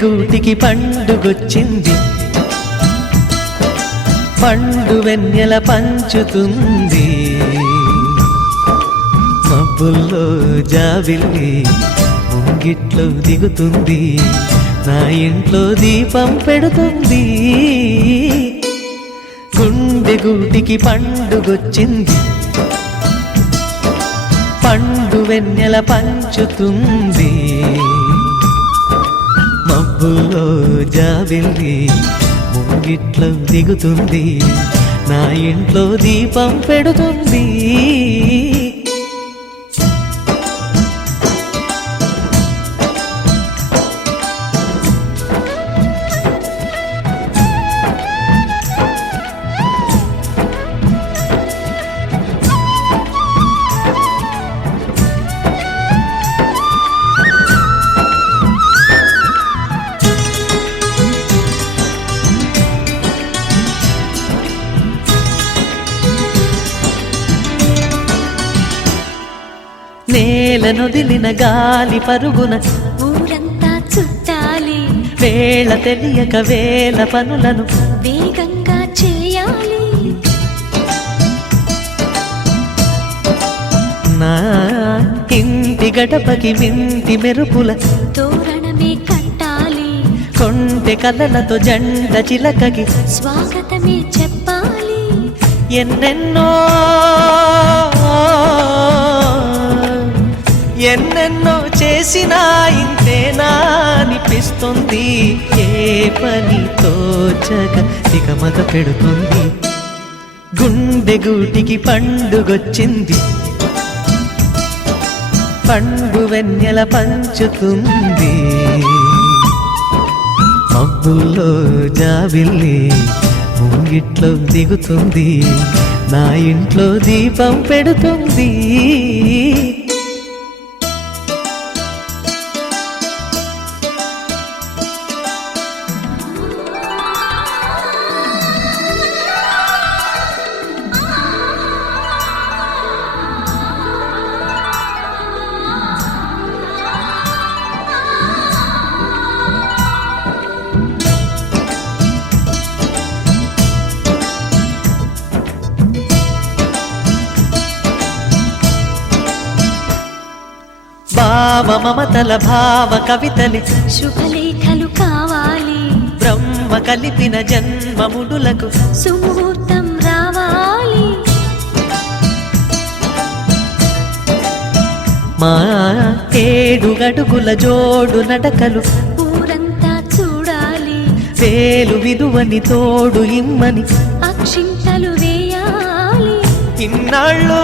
గూటికి పండుగొచ్చింది, పండు వెన్నెల పంచుతుంది. మబ్బుల్లో జాబిల్లి ముంగిట్లో దిగుతుంది, నా ఇంట్లో దీపం పెడుతుంది. గుండె గూటికి పండుగొచ్చింది, పండు వెన్నెల పంచుతుంది. మబ్బుల్లో జాబిల్లి ముంగిట్లో దిగుతుంది, నా ఇంట్లో దీపం పెడుతుంది. నేలనొదిలిన గాలి పరుగున ఊరంతా చుట్టాలి, వేళ తెలియక వేల పనులను వేగంగా చేయాలి. నా ఇంటి గడపకి మింటి మెరుపుల తోరణమే కట్టాలి, కొంటె కలలతో జెండ చిలకకి స్వాగతమే చెప్పాలి. ఎన్నెన్నో ఎన్నెన్నో చేసినా ఇంతేనా అనిపిస్తుంది, ఏ పని తోచక దిగమగ పెడుతుంది. గుండె గూటికి పండుగొచ్చింది, పండు వెన్నెల పంచుతుంది. మబ్బుల్లో జాబిల్లి ముంగిట్లో దిగుతుంది, నా ఇంట్లో దీపం పెడుతుంది. భావ మమతల భావ కవితలి శుభలేఖలు కావాలి, బ్రహ్మ కలిపిన జన్మముడులకు సుముహూర్తం రావాలి. మా ఏడు గడుగుల జోడు నడకలు ఊరంతా చూడాలి, వేలు విలువని తోడు ఇమ్మని అక్షింతలు వేయాలి. ఇన్నాళ్ళు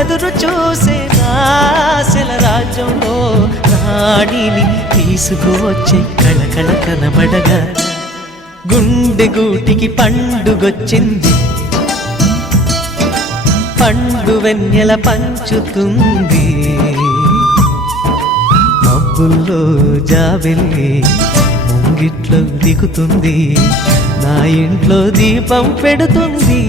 ఎదురు చూసే ఆశల రాజ్యంలో రాణిని తీసుకువచ్చే కళకళ కనబడగా. గుండె గూటికి పండుగొచ్చింది, పండు వెన్నెల పంచుతుంది. మబ్బుల్లో జాబిల్లి ముంగిట్లో దిగుతుంది, నా ఇంట్లో దీపం పెడుతుంది.